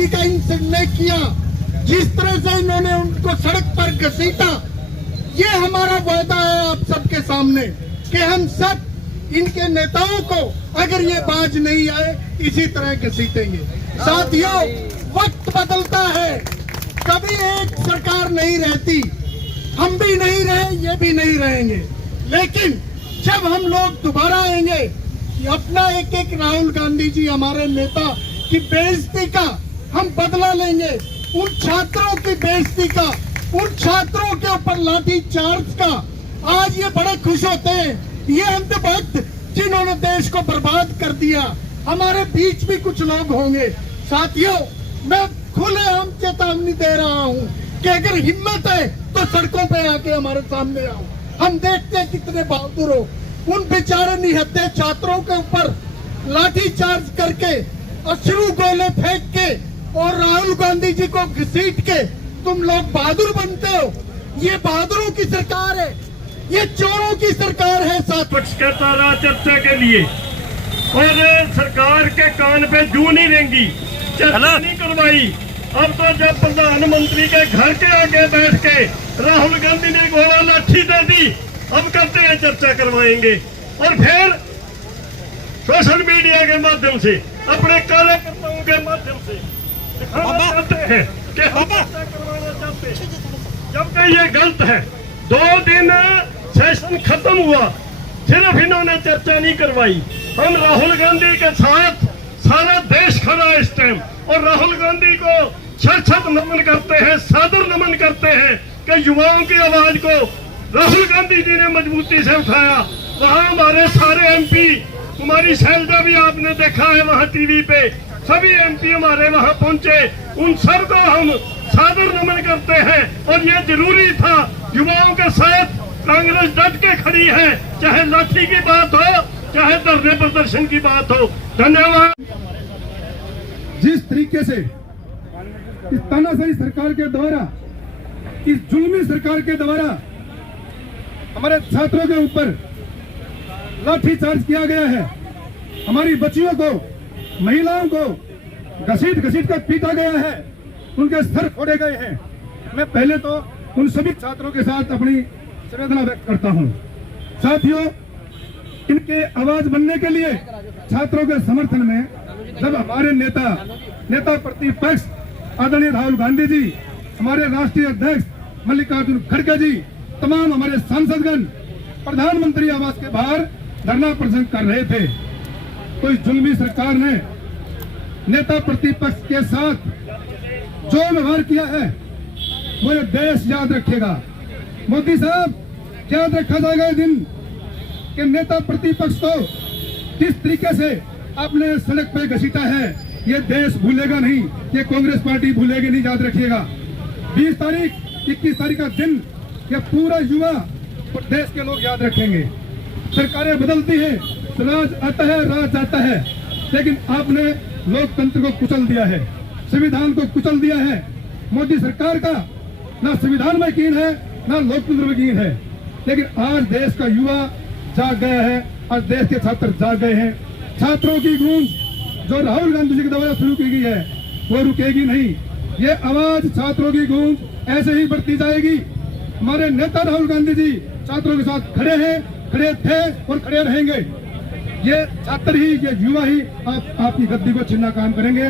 जी का इनसे किया, जिस तरह से इन्होंने उनको सड़क पर घसीटा, ये हमारा वादा है आप सबके सामने कि हम सब इनके नेताओं को अगर ये बाज नहीं आए इसी तरह घसीटेंगे। साथियों, वक्त बदलता है, कभी एक सरकार नहीं रहती, हम भी नहीं रहे, ये भी नहीं रहेंगे, लेकिन जब हम लोग दोबारा आएंगे, अपना एक एक राहुल गांधी जी हमारे नेता की बेइज्जती का हम बदला लेंगे, उन छात्रों की बेइज्जती का, उन छात्रों के ऊपर लाठी चार्ज का। आज ये बड़े खुश होते हैं, ये अंधभक्त जिन्होंने देश को बर्बाद कर दिया। हमारे बीच भी कुछ लोग होंगे। साथियों, मैं खुलेआम चेतावनी दे रहा हूँ कि अगर हिम्मत है तो सड़कों पे आके हमारे सामने आओ। हम देखते हैं कितने बहादुर हो। उन बेचारे निहत्थे छात्रों के ऊपर लाठी चार्ज करके, अश्रु गोले फेंक के और राहुल गांधी जी को घसीट के तुम लोग बहादुर बनते हो। ये बहादुरों की सरकार है, ये चोरों की सरकार है। साथ पक्ष करता रहा चर्चा के लिए और सरकार के कान पे जू नहीं रहेंगी, चर्चा नहीं करवाई। अब तो जब प्रधानमंत्री के घर के आगे बैठ के राहुल गांधी ने गोला लाठी दे दी, अब करते हैं चर्चा करवाएंगे। और फिर सोशल मीडिया के माध्यम से, अपने कार्यकर्ताओं के माध्यम से दिखाना चाहते हैं कि हम चर्चा करवाना चाहते हैं, जबकि ये गलत है। 2 दिन सेशन खत्म हुआ, सिर्फ इन्होंने चर्चा नहीं करवाई। हम राहुल गांधी के साथ सारा देश खड़ा है इस टाइम, और राहुल गांधी को शत नमन करते हैं, सादर नमन करते हैं कि युवाओं की आवाज को राहुल गांधी जी ने मजबूती से उठाया। वहाँ हमारे सारे एमपी, कुमारी शैलजा भी आपने देखा है वहाँ टीवी पे, सभी एमपी हमारे वहाँ पहुंचे, उन सब को हम सादर नमन करते हैं। और ये जरूरी था, युवाओं के साथ कांग्रेस डट के खड़ी है, चाहे लाठी की बात हो, चाहे धरने प्रदर्शन की बात हो। धन्यवाद। जिस तरीके से इस तानाशाही सरकार के द्वारा, इस जुल्मी सरकार के द्वारा हमारे छात्रों के ऊपर लाठीचार्ज किया गया है, हमारी बच्चियों को, महिलाओं को घसीट कर पीटा गया है, उनके सर फोड़े गए हैं। मैं पहले तो उन सभी छात्रों के साथ अपनी संवेदना व्यक्त करता हूं। साथियों, इनके आवाज बनने के लिए छात्रों के समर्थन में जब हमारे नेता प्रतिपक्ष आदरणीय राहुल गांधी जी, हमारे राष्ट्रीय अध्यक्ष मल्लिकार्जुन खड़गे जी, तमाम हमारे सांसदगण प्रधानमंत्री आवास के बाहर धरना प्रदर्शन कर रहे थे, तो इस जुल्मी सरकार ने नेता प्रतिपक्ष के साथ जो व्यवहार किया है वो ये देश याद रखेगा। मोदी साहब, याद रखा जाएगा ये दिन कि नेता प्रतिपक्ष को किस तरीके से आपने सड़क पे घसीटा है, ये देश भूलेगा नहीं, ये कांग्रेस पार्टी भूलेगी नहीं, याद रखिएगा। 20 तारीख 21 तारीख का दिन ये पूरा युवा और देश के लोग याद रखेंगे। सरकारें बदलती हैं, राज आता है, राज जाता है, लेकिन आपने लोकतंत्र को कुचल दिया है, संविधान को कुचल दिया है। मोदी सरकार का ना संविधान में यकीन है, ना लोकतंत्र में यकीन है, लेकिन आज देश का युवा जाग गया है, आज देश के छात्र जाग गए हैं। छात्रों की गूंज जो राहुल गांधी जी के द्वारा शुरू की गई है वो रुकेगी नहीं। ये आवाज, छात्रों की गूंज ऐसे ही बढ़ती जाएगी। हमारे नेता राहुल गांधी जी छात्रों के साथ खड़े हैं, खड़े थे और खड़े रहेंगे। ये छात्र ही, ये युवा ही आपकी गद्दी को छीनना काम करेंगे।